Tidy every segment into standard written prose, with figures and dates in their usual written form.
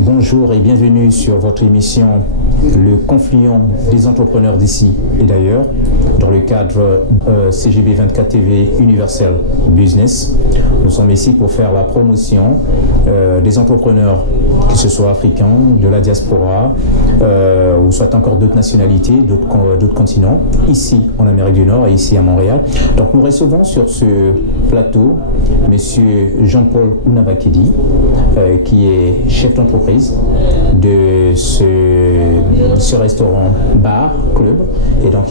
Bonjour et bienvenue sur votre émission Le Confluent des entrepreneurs d'ici et d'ailleurs, dans le cadre CGB 24 TV Universal Business. Nous sommes ici pour faire la promotion des entrepreneurs, que ce soit africains, de la diaspora, ou soit encore d'autres nationalités, d'autres continents, ici en Amérique du Nord et ici à Montréal. Donc nous recevons sur ce plateau Monsieur Jean-Paul Unabakedi, qui est chef d'entreprise de ce restaurant bar club, et donc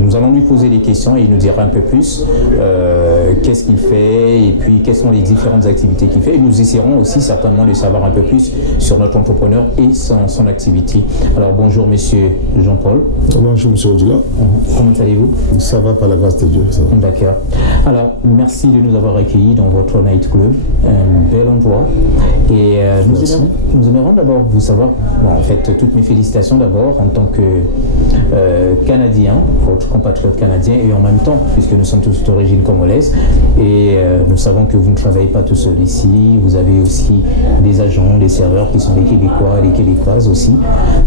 nous allons lui poser des questions et il nous dira un peu plus qu'est-ce qu'il fait et puis quelles sont les différentes activités qu'il fait, et nous essaierons aussi certainement de savoir un peu plus sur notre entrepreneur et son activité. Alors bonjour Monsieur Jean-Paul. Bonjour Monsieur Odila. Comment allez-vous? Ça va par la grâce de Dieu. D'accord. Alors merci de nous avoir accueillis dans votre night club, un bel endroit, et nous aimerions d'abord vous savoir, en fait toutes mes félicitations d'abord en tant que Canadien, votre compatriote canadien, et en même temps, puisque nous sommes tous d'origine congolaise, et nous savons que vous ne travaillez pas tout seul ici, vous avez aussi des agents, des serveurs qui sont des Québécois, des Québécoises aussi,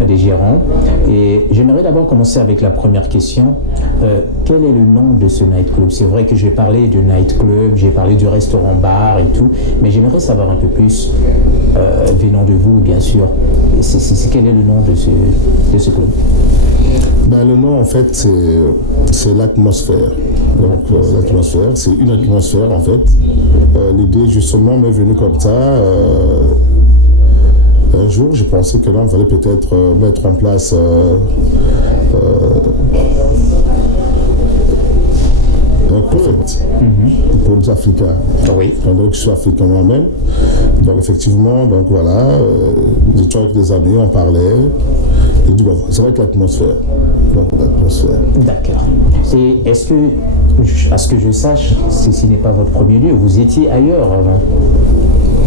des gérants. Et j'aimerais d'abord commencer avec la première question. Quel est le nom de ce nightclub? C'est vrai que j'ai parlé de nightclub, j'ai parlé du restaurant bar et tout, mais j'aimerais savoir un peu plus, venant de vous bien sûr, quel est le nom de ce club? Ben, le nom en fait c'est l'atmosphère. Donc l'atmosphère, c'est une atmosphère en fait. L'idée justement m'est venue comme ça. Un jour, j'ai pensé que là, il fallait peut-être mettre en place un concept pour les Africains. Oui. Donc je suis africain moi-même. Donc effectivement, donc voilà, nous étions avec des amis, on parlait. J'ai dit, bon, ça va être l'atmosphère. Donc l'atmosphère. D'accord. Et est-ce que, à ce que je sache, ce n'est pas votre premier lieu, vous étiez ailleurs avant?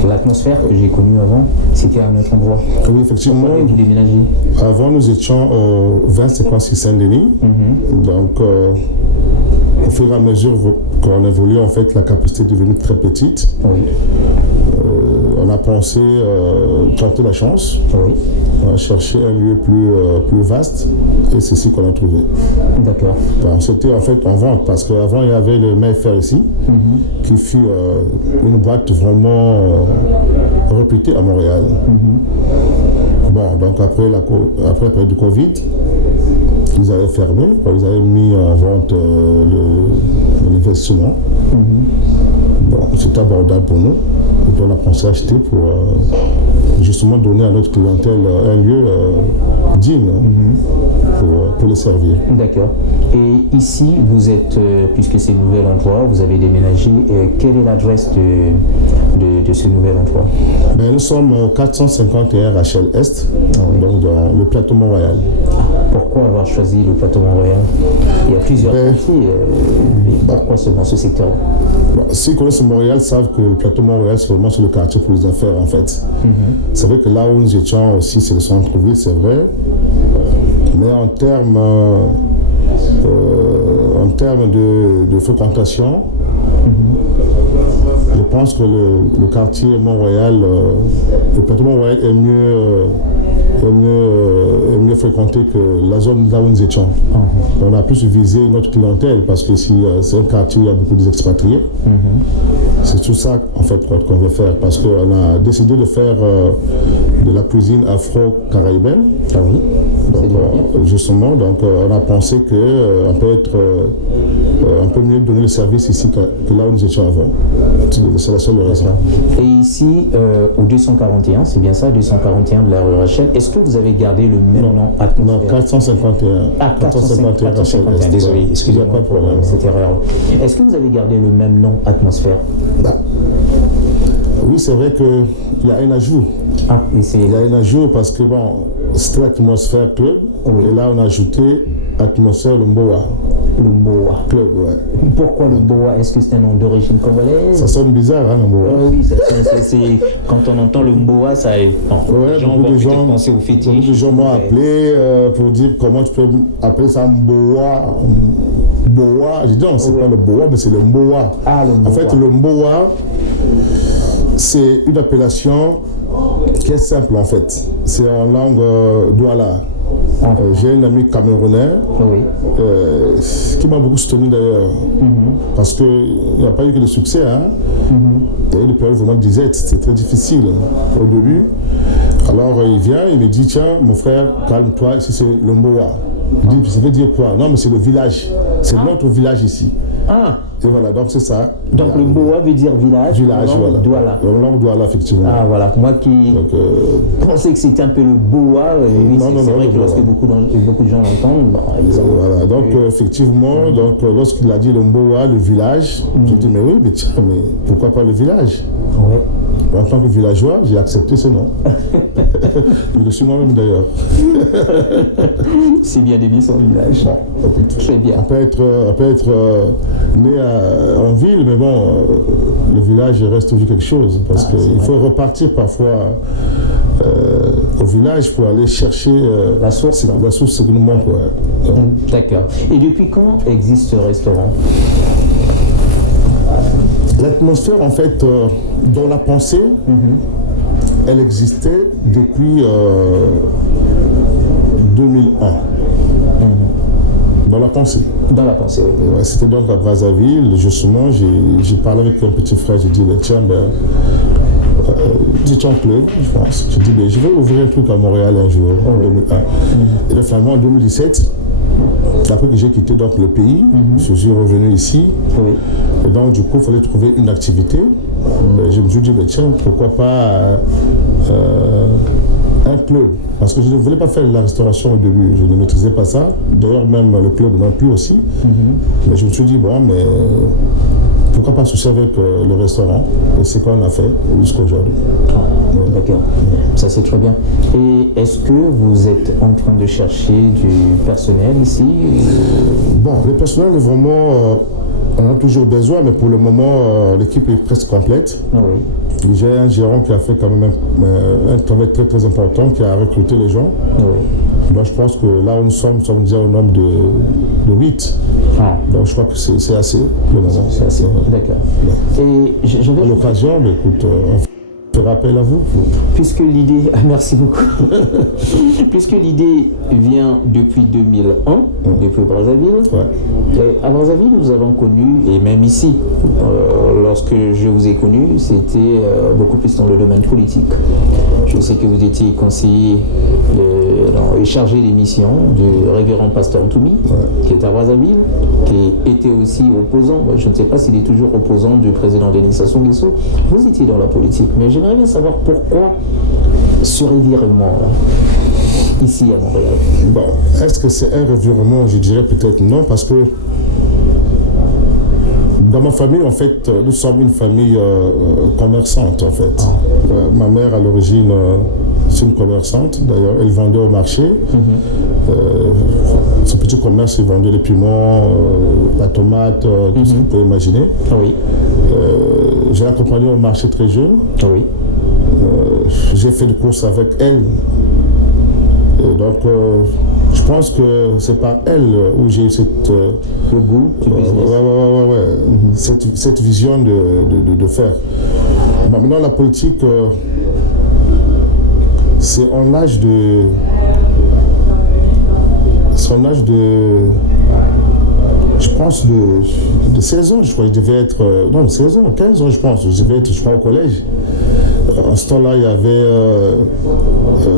L'atmosphère que j'ai connue avant, c'était à un autre endroit. Oui, effectivement. Pourquoi avez-vous déménagé? Avant, nous étions au 2056 Saint-Denis. Donc, au fur et à mesure qu'on évolue, en fait, la capacité est devenue très petite. Oui. On a pensé tenter la chance. Oui. On a cherché un lieu plus vaste et c'est ce qu'on a trouvé. D'accord. Ben, c'était en fait en vente parce qu'avant il y avait le Mayfair ici, qui fut une boîte vraiment réputée à Montréal. Bon, donc après la période du Covid, ils avaient fermé, ils avaient mis en vente l'investissement. Bon, c'était abordable pour nous. Et puis on a pensé acheter pour justement donner à notre clientèle un lieu digne pour les servir. D'accord. Et ici, vous êtes, puisque c'est un nouvel endroit, vous avez déménagé, quelle est l'adresse de ce nouvel endroit? Ben, nous sommes au 451 Rachel Est, donc dans le plateau Mont-Royal. Pourquoi avoir choisi le plateau Mont-Royal? Il y a plusieurs quartiers, pourquoi seulement ce secteur? Ceux qui connaissent Montréal savent que le plateau Mont-Royal, c'est vraiment sur le quartier pour les affaires, en fait. C'est vrai que là où nous étions aussi, c'est le centre-ville, c'est vrai. Mais en termes de fréquentation, je pense que le quartier Mont-Royal, le plateau Mont-Royal est mieux fréquenté que la zone là où nous étions. On a plus visé notre clientèle parce que si c'est un quartier où il y a beaucoup d'expatriés. C'est tout ça en fait qu'on veut faire parce qu'on a décidé de faire de la cuisine afro-caribéenne. Ah oui. Donc, justement, donc on a pensé qu'on peut être un peu mieux donner le service ici que là où nous étions avant. C'est la seule raison. Et ici, au 241, c'est bien ça, 241 de la rue Rachel, est-ce que vous avez gardé le même nom atmosphère? Non, 451. Ah, 451 Rachel. Désolé, excusez-moi, pas de problème. cette erreur. Est-ce que vous avez gardé le même nom atmosphère? Oui, c'est vrai qu'il y a un ajout. Ah, il y a un ajout parce que bon, c'était l'atmosphère club, et là on a ajouté atmosphère Lumboa. Lumboa. Club, ouais. Pourquoi Lumboa? Est-ce que c'est un nom d'origine congolaise? Ça sonne bizarre, hein, Lumboa. Oui, quand on entend Lumboa, ça est. Beaucoup de gens penser au fétiche. Beaucoup de gens m'ont appelé pour dire comment tu peux appeler ça Mboa. Boa, j'ai dit non, c'est pas le Boa, mais c'est le Mboa. Ah, le Mboa. En fait, le Mboa, c'est une appellation qui est simple en fait. C'est en langue douala. J'ai un ami camerounais qui m'a beaucoup soutenu d'ailleurs, parce qu'il n'y a pas eu que de succès. Il y a eu des périodes vraiment de disette, c'était très difficile au début. Alors il vient, il me dit, tiens mon frère, calme-toi, ici c'est le Mboa. Je dis, ça veut dire quoi? Non mais c'est le village, c'est notre village ici. Et voilà, donc c'est ça. Donc le Mboa veut dire village, voilà. Douala. En langue douala, effectivement. Voilà. Moi qui pensais que c'était un peu le Boa, c'est vrai que lorsque beaucoup de gens l'entendent, voilà, donc effectivement, lorsqu'il a dit le Mboa, le village, j'ai dit, mais oui, mais tiens, mais pourquoi pas le village? En tant que villageois, j'ai accepté ce nom. Je le suis moi-même d'ailleurs. C'est bien d'aimer son village. Bon, très bien. On peut être né en ville, mais bon, le village reste toujours quelque chose. Parce qu'il faut repartir parfois au village pour aller chercher la source qui nous manque. D'accord. Et depuis quand existe ce restaurant? L'atmosphère, en fait, dans la pensée, elle existait depuis 2001. Dans la pensée. Dans la pensée, oui. Ouais, c'était donc à Brazzaville. Justement, j'ai parlé avec un petit frère. J'ai dit, tiens, dit ton club, je pense. J'ai dit, je vais ouvrir un truc à Montréal un jour, en 2001. Et là, finalement, en 2017, après que j'ai quitté donc, le pays, je suis revenu ici. Et donc, du coup, il fallait trouver une activité. Je me suis dit, tiens, pourquoi pas un club? Parce que je ne voulais pas faire la restauration au début, je ne maîtrisais pas ça. D'ailleurs, même le club non plus aussi. Mais je me suis dit, mais pourquoi pas associer avec le restaurant? Et c'est quoi on a fait jusqu'à aujourd'hui. D'accord, ça c'est très bien. Et est-ce que vous êtes en train de chercher du personnel ici? Bon, le personnel est vraiment... on a toujours besoin, mais pour le moment, l'équipe est presque complète. J'ai un gérant qui a fait quand même un travail très très important, qui a recruté les gens. Moi, je pense que là où nous sommes déjà au nombre de 8. Donc je crois que c'est assez pour le moment. C'est assez, d'accord. Et à l'occasion, écoute, on fait appel à vous. Puisque l'idée, merci beaucoup. Puisque l'idée vient depuis 2001, depuis Brazzaville. À Brazzaville, nous avons connu, et même ici, lorsque je vous ai connu, c'était beaucoup plus dans le domaine politique. Je sais que vous étiez conseiller et chargé des missions du révérend pasteur Ntoumi, qui est à Brazzaville, qui était aussi opposant. Je ne sais pas s'il est toujours opposant du président Denis Sassou Nguesso. Vous étiez dans la politique, mais j'aimerais bien savoir pourquoi ce revirement-là, ici à Montréal. Bon, est-ce que c'est un revirement? Je dirais peut-être non, parce que dans ma famille, en fait, nous sommes une famille commerçante, en fait. Ma mère, à l'origine, c'est une commerçante, d'ailleurs, elle vendait au marché. Ce petit commerce, il vendait les piments, la tomate, tout ce que vous pouvez imaginer. J'ai accompagné au marché très jeune. J'ai fait des courses avec elle. Et donc, je pense que c'est par elle où j'ai eu cette... le goût du business. Cette vision de faire. Maintenant, la politique, c'est en âge de... Je pense de 16 ans, je crois. Je devais être... non, 16 ans, 15 ans, je pense. Je devais être, je crois, au collège. En ce temps-là, il y avait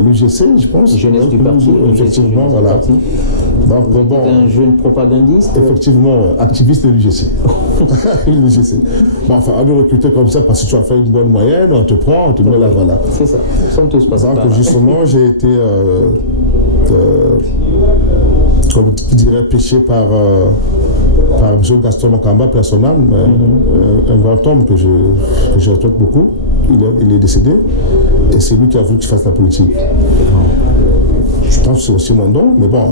l'UGC, je pense. Jeunesse du parti. Effectivement, voilà. Donc, vous êtes un jeune propagandiste? Effectivement, activiste de l'UGC. Bon, enfin, on nous recruter comme ça parce que tu as fait une bonne moyenne, on te prend, on te met là, voilà. C'est ça. Donc, justement, j'ai été, comme je dirais, pêché par M. Gaston Makamba, personnel, un grand homme que je respecte beaucoup. Il est décédé et c'est lui qui a voulu que je fasse la politique. Je pense que c'est aussi mon don, mais bon...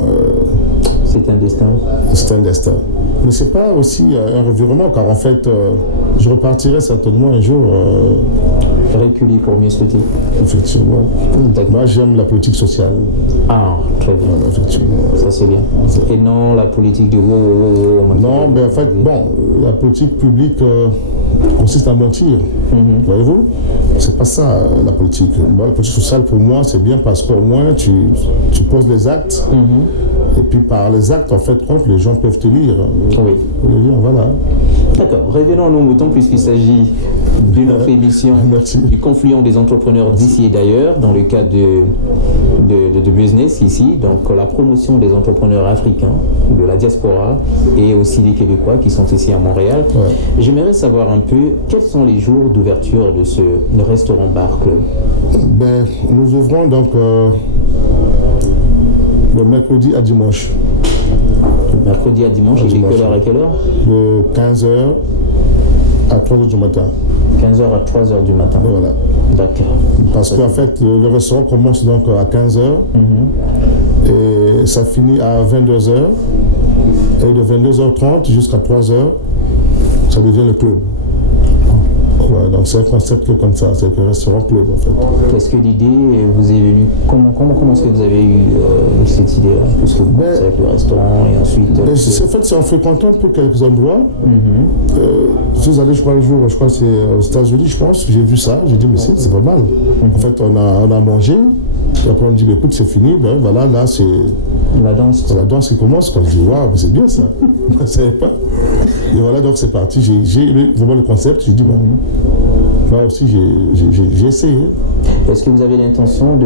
c'est un destin. C'est un destin. Mais c'est pas aussi un revirement, car en fait, je repartirai certainement un jour... reculer pour mieux sauter. Effectivement. Moi, j'aime la politique sociale. Très bien. Voilà, effectivement. Ça, c'est bien. Et non la politique de non, mais en fait, bon, la politique publique, consiste à mentir. Voyez-vous? C'est pas ça la politique. Moi, la politique sociale, pour moi, c'est bien parce qu'au moins tu poses les actes. Et puis par les actes, en fait, compte, les gens peuvent te lire. Oui. Le lire, voilà. D'accord. Revenons à nos moutons puisqu'il s'agit d'une autre émission du confluent des entrepreneurs d'ici et d'ailleurs, dans le cadre de business ici. Donc la promotion des entrepreneurs africains, de la diaspora et aussi des Québécois qui sont ici à Montréal. Ouais. J'aimerais savoir un peu quels sont les jours d'ouverture de ce restaurant-bar club. Ben, nous ouvrons donc le mercredi à dimanche. Mercredi à dimanche, et de quelle heure à quelle heure? De 15h à 3h du matin. 15h à 3h du matin. Voilà. D'accord. Parce qu'en fait, le restaurant commence donc à 15h et ça finit à 22h. Et de 22h30 jusqu'à 3h, ça devient le club. Ouais, donc c'est un concept comme ça, c'est un restaurant club en fait. Est-ce que l'idée vous est venue, comment est-ce que vous avez eu cette idée-là? Puisque vous commencez avec le restaurant et ensuite... En fait, c'est en fréquentant un peu quelques endroits. Si vous allez, je crois, un jour, je crois que c'est aux États-Unis, je pense, j'ai vu ça, j'ai dit, mais c'est pas mal. En fait, on a mangé, et après on dit, écoute, c'est fini, ben voilà, là c'est... La danse. C'est la danse qui commence, quand je dis, waouh, c'est bien ça. Je ne savais pas. Et voilà, donc c'est parti, j'ai aimé vraiment le concept, j'ai dit, bon, moi aussi j'ai essayé. Est-ce que vous avez l'intention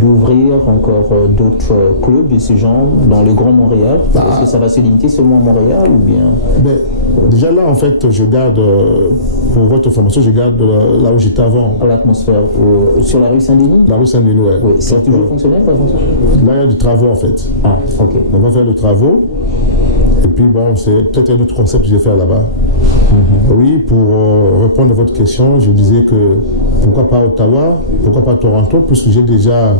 d'ouvrir encore d'autres clubs de ce genre dans le Grand Montréal? Est-ce que ça va se limiter seulement à Montréal ou bien? Ben, déjà là, en fait, je garde, pour votre formation, je garde là où j'étais avant. L'atmosphère, sur la rue Saint-Denis? La rue Saint-Denis, ouais. Oui, c'est toujours fonctionnel, pas fonctionnel? Là, il y a du travaux, en fait. Ah, ok. On va faire des travaux. Et puis, bon, c'est peut-être un autre concept que je vais faire là-bas. Oui, pour répondre à votre question, je disais que pourquoi pas Ottawa, pourquoi pas Toronto, puisque j'ai déjà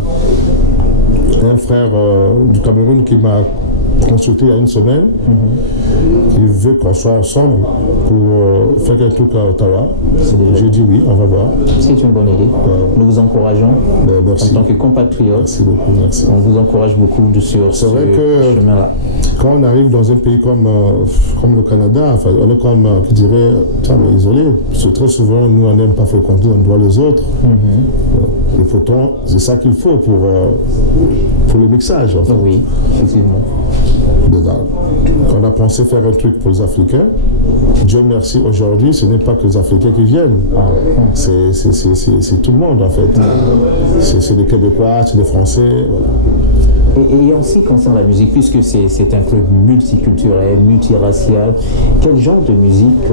un frère du Cameroun qui m'a consulté il y a une semaine, qui veut qu'on soit ensemble pour faire un truc à Ottawa. J'ai dit oui, on va voir. C'est une bonne idée. Nous vous encourageons merci. En tant que compatriotes. Merci beaucoup, merci. On vous encourage beaucoup sur ce chemin-là. Quand on arrive dans un pays comme le Canada, enfin, on est comme, qui dirait, mais isolé. Parce que très souvent, nous, on n'aime pas fréquenter l'endroit les autres. Les photons, c'est ça qu'il faut pour le mixage. En fait. Oui, effectivement. On a pensé faire un truc pour les Africains. Dieu merci, aujourd'hui, ce n'est pas que les Africains qui viennent. C'est tout le monde, en fait. C'est des Québécois, c'est des Français. Voilà. Et en ce qui concerne la musique, puisque c'est un club multiculturel, multiracial, quel genre de musique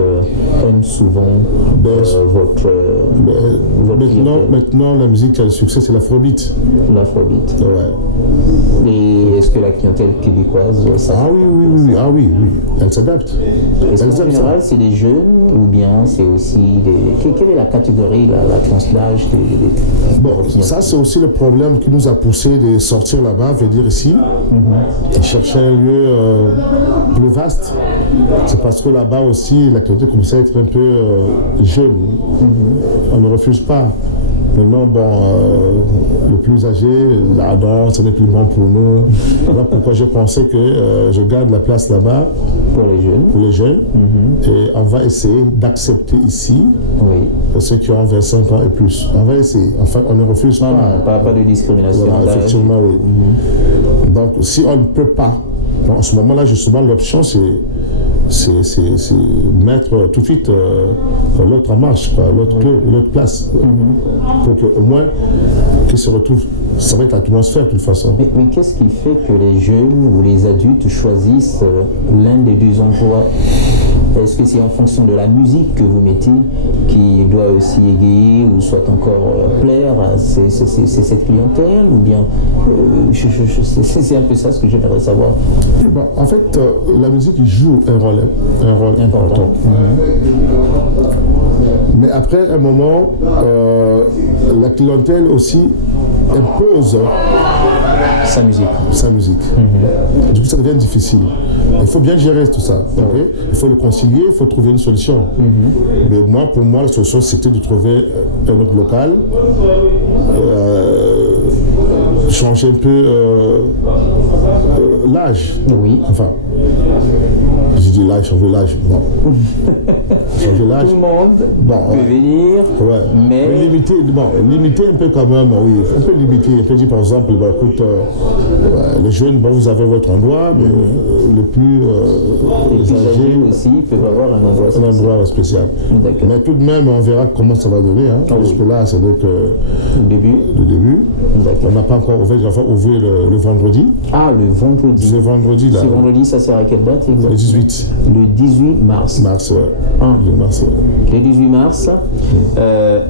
aime souvent votre maintenant, la musique qui a le succès, c'est l'afrobeat. L'afrobeat. Ouais. Et est-ce que la clientèle québécoise oui, elle s'adapte. Est-ce qu'en général, c'est des jeunes ou bien c'est aussi des... Quelle est la catégorie, la tranche d'âge Bon, ça c'est aussi le problème qui nous a poussé de sortir là-bas, venir ici, chercher un lieu plus vaste. C'est parce que là-bas aussi, la clientèle commençait à être un peu jeune. On ne refuse pas. Maintenant, le plus âgé, la danse, ce n'est plus bon pour nous. Voilà pourquoi j'ai pensé que je garde la place là-bas pour les jeunes. Et on va essayer d'accepter ici ceux qui ont 25 ans et plus. On va essayer. Enfin, on ne refuse pas. Pas de discrimination. Voilà, effectivement, oui. Donc, si on ne peut pas, en ce moment-là, justement, l'option, c'est mettre tout de suite l'autre en marche, l'autre place, pour qu'au moins qu'ils se retrouvent. Ça va être l'atmosphère de toute façon. Mais qu'est-ce qui fait que les jeunes ou les adultes choisissent l'un des deux endroits? Est-ce que c'est en fonction de la musique que vous mettez qui doit aussi égayer ou soit encore plaire à cette clientèle ou bien c'est un peu ça ce que j'aimerais savoir. En fait, la musique joue un rôle important. Mais après un moment, la clientèle aussi impose sa musique. Du coup, ça devient difficile. Il faut bien gérer tout ça. Okay? Il faut le concilier, il faut trouver une solution. Mais pour moi, la solution, c'était de trouver un autre local, changer un peu l'âge. Oui. Enfin, J'ai dit là, changer l'âge. Bon. Changer l'âge. Tout le monde bon, peut venir, ouais. mais limiter un peu quand même, oui. On peut limiter. On peut dire par exemple, écoute, les jeunes, vous avez votre endroit, mais le plus âgés aussi peuvent avoir un endroit spécial. Mais tout de même, on verra comment ça va donner. Hein, parce que là, c'est donc le début. On n'a pas encore ouvert, enfin ouvrir le vendredi. Ah, le vendredi. C'est vendredi là. C'est vendredi, ça sert à quelle date exactement? Le 18. Le 18 mars. Mars, ouais. Ah. Le 18 mars,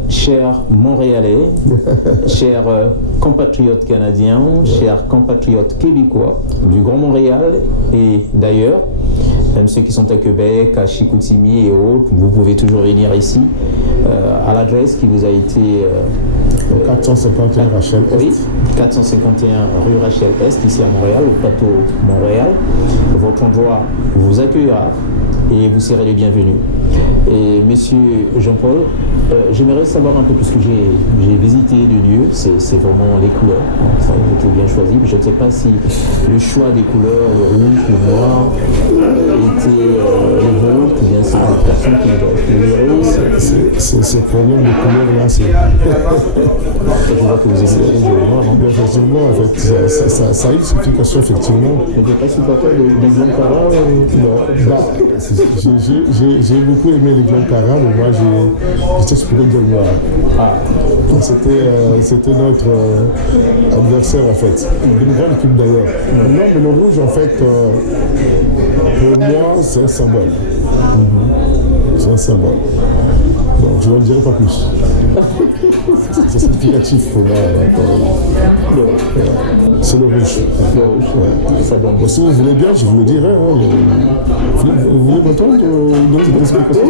chers Montréalais, chers compatriotes canadiens, chers compatriotes québécois du Grand Montréal et d'ailleurs, même ceux qui sont à Québec, à Chicoutimi et autres, vous pouvez toujours venir ici à l'adresse qui vous a été 451 Rachel Est. Oui, 451 rue Rachel Est, ici à Montréal, au plateau Montréal. Votre endroit vous accueillera et vous serez les bienvenus. Et monsieur Jean-Paul, j'aimerais savoir un peu plus, que j'ai visité le lieu, c'est vraiment les couleurs, ça a été bien choisi. Je ne sais pas si le choix des couleurs, le rouge, le noir, était le vôtre, ou bien c'est une personne qui l'a C'est ce problème de couleurs là, c'est. Je vois que vous aimez le rouge et le noir, non? Effectivement, en fait, ça a une signification, effectivement. Vous n'êtes pas supporter des Glencarat? Non, j'ai beaucoup aimé les Glencarat, mais moi j'étais supporter de noir. Ah. Donc c'était notre adversaire en fait. Une grande équipe d'ailleurs. Non, mais le rouge en fait, pour moi, c'est un symbole. C'est un symbole. Donc je ne dirai pas plus. C'est significatif pour moi. C'est le rouge. Le rouge. Ouais. Ça donne. Si vous voulez bien, je vous le dirai. Hein. Vous voulez m'entendre donner cette explication?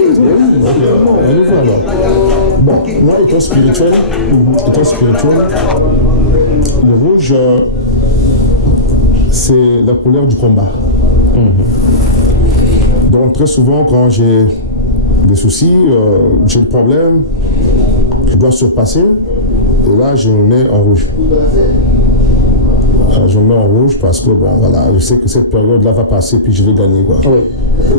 On y va alors. Bon, moi étant spirituel, le rouge, c'est la couleur du combat. Donc très souvent quand j'ai des soucis, j'ai des problèmes, je dois surpasser, et là je me mets en rouge. Je me mets en rouge parce que bon voilà, je sais que cette période-là va passer puis je vais gagner quoi. Oui.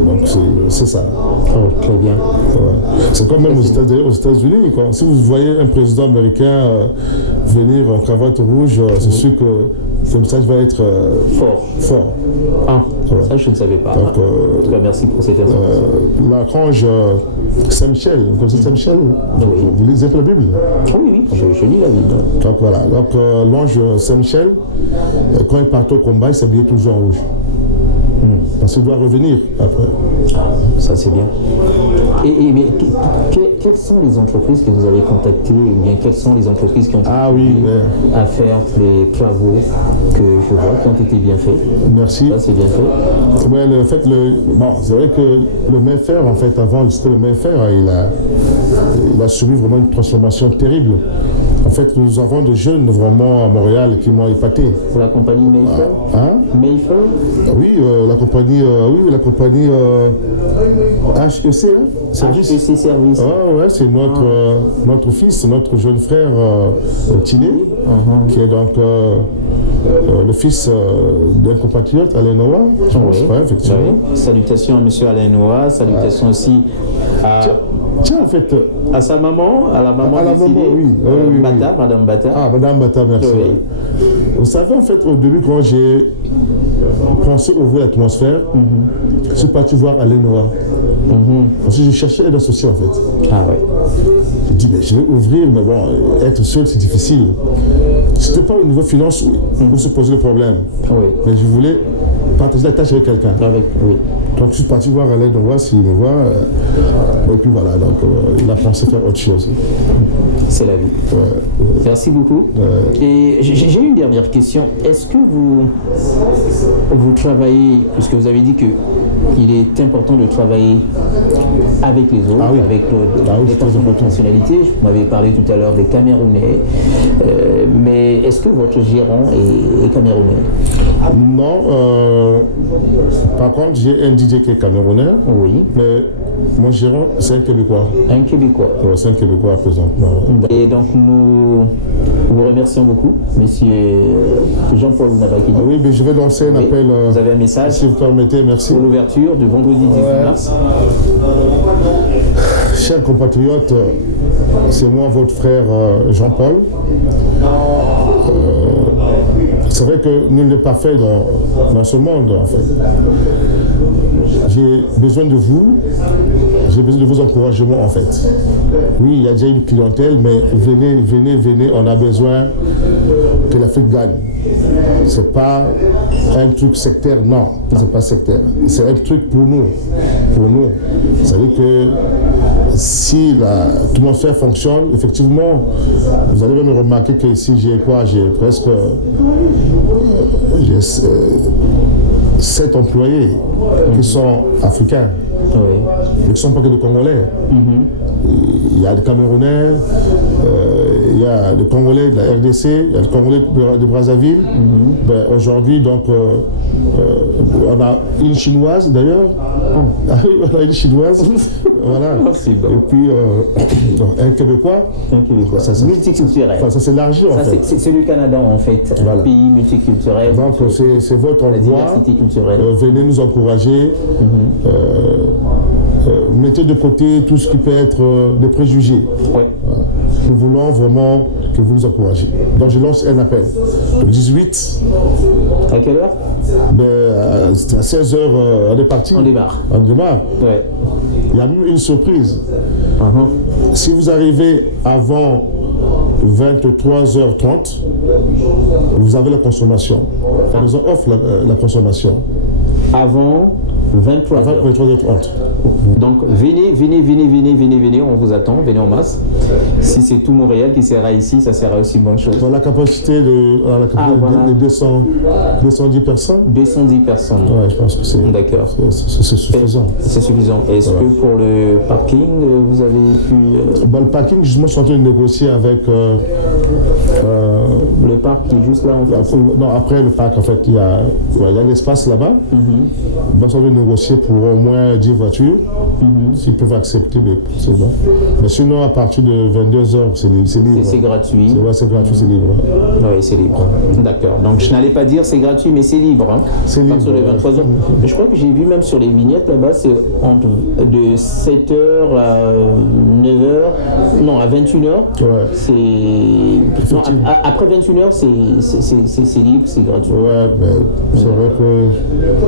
Donc c'est ça. Oh, très bien. Ouais. C'est comme même aux États-Unis quoi. Si vous voyez un président américain venir en cravate rouge, c'est sûr que le message va être fort. Ah, ouais. Ça je ne savais pas. Donc, en tout cas, merci pour cette information. L'archange Saint-Michel, comme c'est Saint-Michel, vous lisez la Bible? Oui, je lis la Bible. Donc voilà, donc l'ange Saint-Michel, quand il partait au combat, il s'habillait toujours en rouge. Parce qu'il doit revenir après. Ça c'est bien. Mais quelles sont les entreprises que vous avez contactées, ou bien quelles sont les entreprises qui ont à faire les travaux que je vois qui ont été bien faits? Merci. Ça c'est bien fait. Ouais, c'est vrai que le Mayfair, en fait, avant c'était le Mayfair, il a subi vraiment une transformation terrible. En fait, nous avons des jeunes vraiment à Montréal qui m'ont épaté. Pour la compagnie Mayfair? Mayfair? Oui, la compagnie HEC, hein, Service. HEC Service. Ouais, c'est notre fils, notre jeune frère Tilé, qui est donc le fils d'un compatriote, Alain Noah. Effectivement. Oui. Salutations à M. Alain Noah, salutations aussi à... Tiens, en fait... à sa maman, à la maman décédée, Bata, Madame Bata. Ah, Madame Bata, merci. Oui. Vous savez, en fait, au début, quand j'ai pensé ouvrir l'atmosphère, je suis parti voir Alain Noah. Parce que je cherchais un associé, en fait. Ah ouais. Je dis, je vais ouvrir, mais bon, être seul, c'est difficile. C'était pas au niveau finance où se poser le problème. Oui. Mais je voulais partager la tâche avec quelqu'un. Oui. Donc je suis parti voir Alain Noah s'il me voit. Et puis voilà, donc il a pensé faire autre chose. C'est la vie. Merci beaucoup. Et j'ai une dernière question. Est-ce que vous travaillez, puisque vous avez dit qu'il est important de travailler avec les autres, avec les personnes de nationalité. Vous m'avez parlé tout à l'heure des Camerounais. Mais est-ce que votre gérant est camerounais? Non. Par contre, j'ai un DJ qui est camerounais. Oui. Mais Mon gérant, c'est un Québécois. Un Québécois. Ouais, c'est un Québécois présentement. Et donc nous vous remercions beaucoup, monsieur Jean-Paul Nabakini. Oui, mais je vais lancer un appel. Vous avez un message si vous permettez, merci. Pour l'ouverture du vendredi 18 mars. Chers compatriotes, c'est moi, votre frère Jean-Paul. C'est vrai que nul n'est parfait dans ce monde, en fait. J'ai besoin de vous, j'ai besoin de vos encouragements, en fait. Oui, il y a déjà une clientèle, mais venez, on a besoin que l'Afrique gagne. C'est pas un truc sectaire, non, c'est pas sectaire. C'est un truc pour nous. C'est-à-dire que si l'atmosphère fonctionne, effectivement, vous allez même remarquer que ici, j'ai presque 7 employés qui sont africains, mais qui ne sont pas que des Congolais. Il y a des Camerounais, il y a des Congolais de la RDC, il y a des Congolais de Brazzaville. Aujourd'hui, donc, on a une Chinoise d'ailleurs. On a une Chinoise. Voilà. Et puis un Québécois. Multiculturel. Ça s'élargit en fait. C'est le Canada en fait, un pays multiculturel. Donc c'est votre endroit. Venez nous encourager. Mettez de côté tout ce qui peut être des préjugés. Nous voulons vraiment que vous nous encouragez. Donc je lance un appel. Le 18. À quelle heure? C'était à 16h, on est parti. On démarre. Ouais. Il y a même une surprise. Si vous arrivez avant 23h30, vous avez la consommation. La maison offre la consommation. Avant 23h30. Donc venez, on vous attend, venez en masse. Si c'est tout Montréal qui sera ici, ça sera aussi une bonne chose. Dans la capacité de 210 personnes. 210 personnes. Ouais, je pense que c'est suffisant. C'est suffisant. Est-ce que pour le parking, vous avez pu... Le parking, justement, je suis en train de négocier avec... le parc qui est juste là en fait. Non, après le parc, en fait, il y a l'espace là-bas. On va de négocier pour au moins 10 voitures. S'ils peuvent accepter, c'est bon. Mais sinon, à partir de 22h, c'est libre. C'est gratuit. C'est gratuit, c'est libre. Oui, c'est libre. D'accord. Donc, je n'allais pas dire c'est gratuit, mais c'est libre. C'est libre. Sur les 23h. Mais je crois que j'ai vu même sur les vignettes là-bas, c'est de 7h à 9h. Non, à 21h. C'est. Non, après 21h, c'est libre, c'est gratuit. Ouais, mais c'est vrai que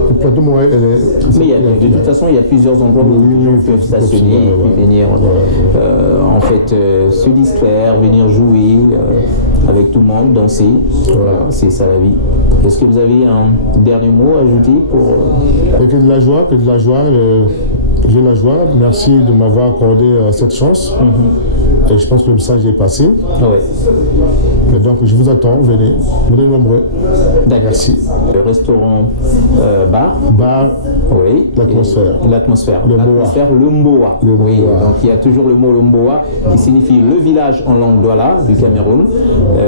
le plateau Montréal, elle est. Mais de toute façon, il y a plusieurs endroits où les gens peuvent stationner et puis venir en fait se distraire, venir jouer avec tout le monde, danser. Voilà, c'est ça la vie. Est-ce que vous avez un dernier mot à ajouter pour... Que de la joie. J'ai la joie. Merci de m'avoir accordé cette chance. Et je pense que le message est passé. Mais donc, je vous attends. Venez nombreux. D'accord. Merci. Le restaurant bar. Oui. L'atmosphère. Le Mboa. Oui. Donc, il y a toujours le mot le Mboa qui signifie le village en langue Douala du Cameroun.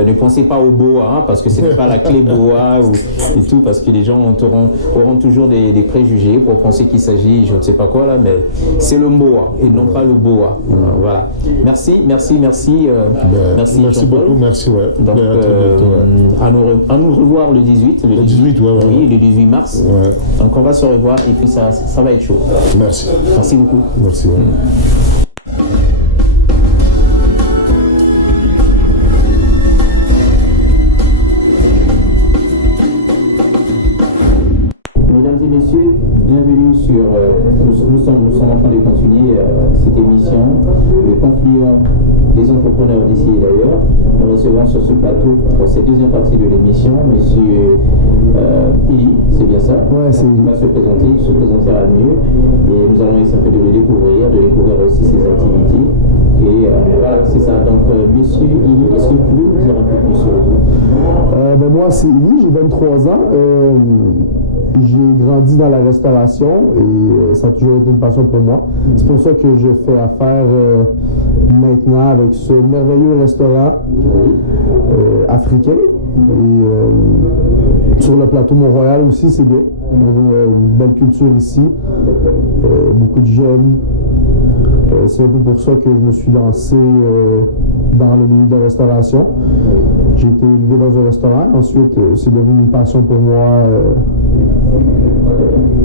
Ne pensez pas au Boa, parce que ce n'est pas la clé Boa et tout, parce que les gens auront toujours des préjugés pour penser qu'il s'agit, je ne sais pas quoi là, mais c'est le Mboa et non pas le Boa. Voilà. Merci beaucoup, merci. Donc, à nous revoir le 18. Le 18, oui, le 18 mars. Donc on va se revoir et puis ça va être chaud. Merci. Merci beaucoup. Merci. Mesdames et messieurs, bienvenue sur... nous sommes en train de continuer cette émission, le confluent des entrepreneurs d'ici et d'ailleurs. Nous recevons sur ce plateau, pour cette deuxième partie de l'émission, monsieur Ili, c'est bien ça? C'est Il va se présenter à mieux. Et nous allons essayer un peu de le découvrir, aussi ses activités. Et voilà, c'est ça. Donc, monsieur Ili, est-ce que vous pouvez nous dire un peu plus sur vous? Moi, c'est Ili, j'ai 23 ans. J'ai grandi dans la restauration et ça a toujours été une passion pour moi. C'est pour ça que je fais affaire maintenant avec ce merveilleux restaurant africain. Et sur le plateau Mont-Royal aussi, c'est bien. On a une belle culture ici. Beaucoup de jeunes, C'est un peu pour ça que je me suis lancé dans le milieu de la restauration. J'ai été élevé dans un restaurant. Ensuite, c'est devenu une passion pour moi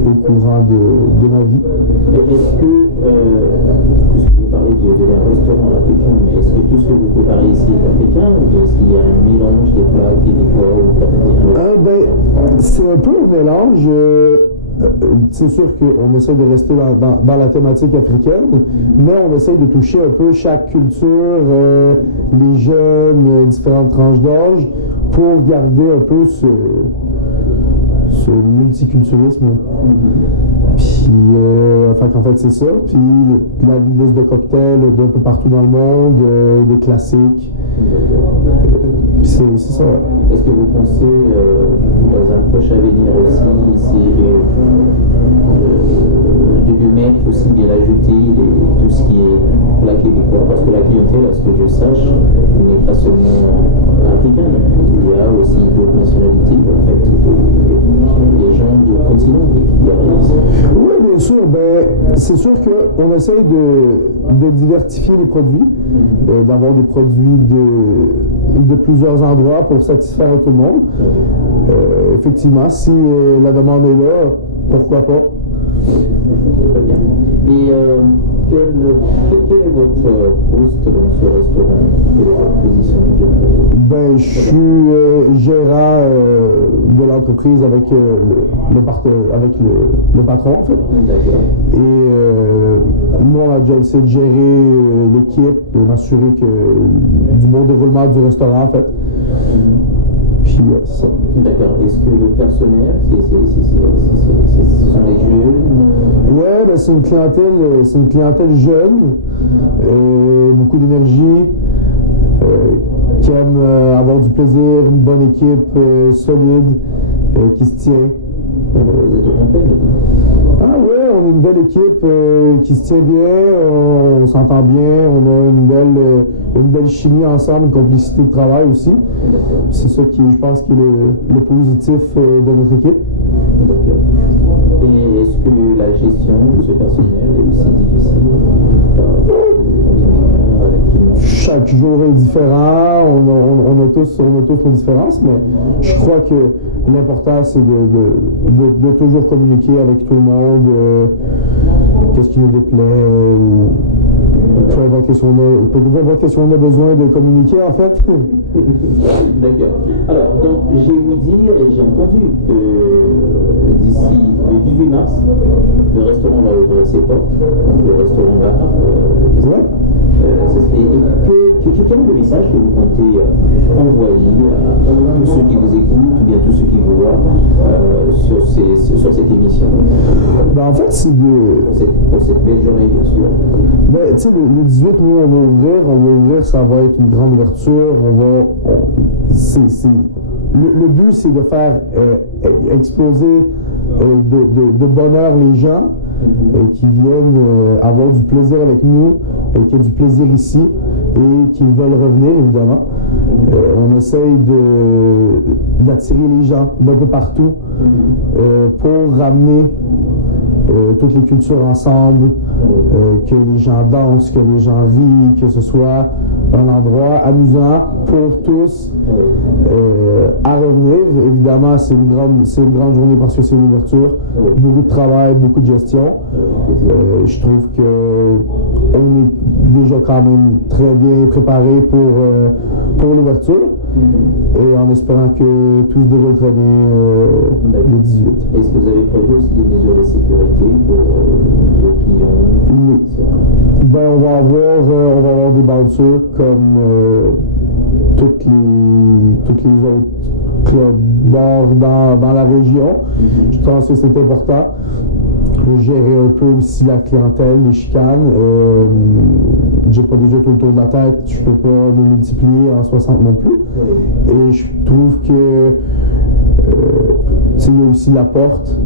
au courant de ma vie. Est-ce que, puisque vous parlez de la restaurant africain, mais est-ce que tout ce que vous préparez ici est africain ou est-ce qu'il y a un mélange des plats québécois ou canadiens? C'est un peu un mélange. C'est sûr qu'on essaie de rester dans la thématique africaine, mais on essaie de toucher un peu chaque culture, les jeunes, différentes tranches d'âge, pour garder un peu ce multiculturalisme. Puis, en fait, c'est ça. Puis, la liste de cocktails d'un peu partout dans le monde, des classiques. Puis, c'est ça, ouais. Est-ce que vous pensez, dans un proche avenir aussi, essayer de mettre aussi, bien ajouter tout ce qui est plat québécois? Parce que la clientèle, à ce que je sache, n'est pas seulement africaine. Il y a aussi d'autres nationalités, en fait, des gens de continent qui arrivent ici. Oui, bien sûr. C'est sûr qu'on essaye de diversifier les produits, d'avoir des produits de plusieurs endroits pour satisfaire tout le monde. Effectivement, si la demande est là, pourquoi pas? Très bien. Et quel est votre poste dans ce restaurant? Quelle est votre position? Je suis gérant de l'entreprise avec le patron, en fait. D'accord. Et moi, ma job, c'est de gérer l'équipe, de m'assurer du bon déroulement du restaurant, en fait. Puis, c'est ça. D'accord. Est-ce que le personnel, ce sont les jeunes? Ouais, c'est une clientèle jeune, beaucoup d'énergie, qui aime avoir du plaisir, une bonne équipe solide, qui se tient. Vous êtes au complet maintenant? Ah ouais, on est une belle équipe qui se tient bien, on s'entend bien, on a une belle chimie ensemble, une complicité de travail aussi. C'est ça qui, je pense, qui est le positif de notre équipe. D'accord. Et est-ce que la gestion de ce personnel est aussi difficile? Chaque jour est différent, on a tous nos différences, mais je crois que l'important c'est de toujours communiquer avec tout le monde, qu'est-ce qui nous déplaît, ou peu importe qu'est-ce qu'on a besoin de communiquer en fait. D'accord. Alors, donc, j'ai ouï dire et j'ai entendu que d'ici le 18 mars, le restaurant va ouvrir ses portes, le restaurant bar. Ouais. Quel est le message que vous comptez envoyer à tous ceux qui vous écoutent ou bien tous ceux qui vous voient sur cette émission? En fait, c'est pour cette belle journée, bien sûr. Tu sais, le 18, nous, on va ouvrir, ça va être une grande ouverture. Le but, c'est de faire exploser de bonheur les gens qui viennent avoir du plaisir avec nous, qui ont du plaisir ici et qui veulent revenir, évidemment. On essaye d'attirer les gens d'un peu partout pour ramener toutes les cultures ensemble, que les gens dansent, que les gens rient, que ce soit un endroit amusant pour tous à revenir. Évidemment, c'est une grande journée parce que c'est l'ouverture. Beaucoup de travail, beaucoup de gestion. Je trouve qu'on est déjà quand même très bien préparé pour l'ouverture. Et en espérant que tout se déroule très bien le 18. Est-ce que vous avez prévu aussi des mesures de sécurité pour vos clients? Oui. On va avoir des bouncers comme toutes les autres clubs bars dans la région. Je pense que c'est important. Gérer un peu aussi la clientèle, les chicanes. J'ai pas des yeux tout autour de la tête, je peux pas me multiplier en 60 non plus. Et je trouve que il y a aussi la porte.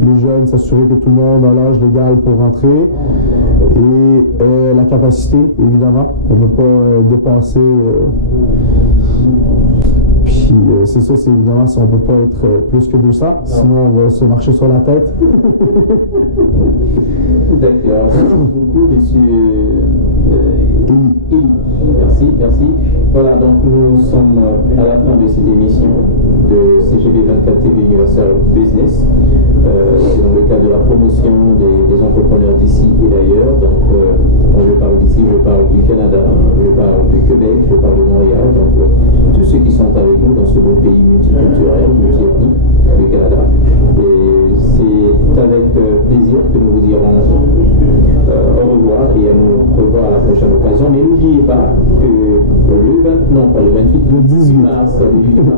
Les jeunes, s'assurer que tout le monde a l'âge légal pour rentrer. Et la capacité, évidemment. On ne peut pas dépasser. Puis c'est ça, c'est évidemment si on ne peut pas être plus que 200, sinon on va se marcher sur la tête. D'accord, merci beaucoup, monsieur Eli. Merci. Voilà, donc nous sommes à la fin de cette émission de CGB 24 TV Universal Business. C'est dans le cadre de la promotion des entrepreneurs d'ici et d'ailleurs. Donc, quand je parle d'ici, je parle du Canada, je parle du Québec, je parle de Montréal. Donc, tous ceux qui sont avec nous dans ce beau pays multiculturel, multiethnique, le Canada. Et c'est avec plaisir que nous vous dirons au revoir et à nous revoir à la prochaine occasion. Mais n'oubliez pas que le 28, le 18 mars,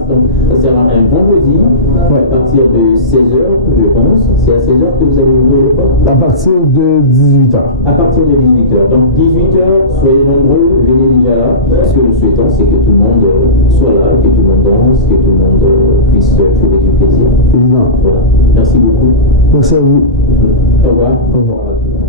donc ça sera un vendredi à partir de 16h, je pense. C'est à 16h que vous allez ouvrir les portes. À partir de 18h. À partir de 18h. Donc 18h, soyez nombreux, venez déjà là. Ce que nous souhaitons, c'est que tout le monde soit là, que tout le monde danse, que tout le monde puisse trouver du plaisir. Évidemment. Voilà. Merci beaucoup. Merci à vous. Au revoir. Au revoir. À tout le monde.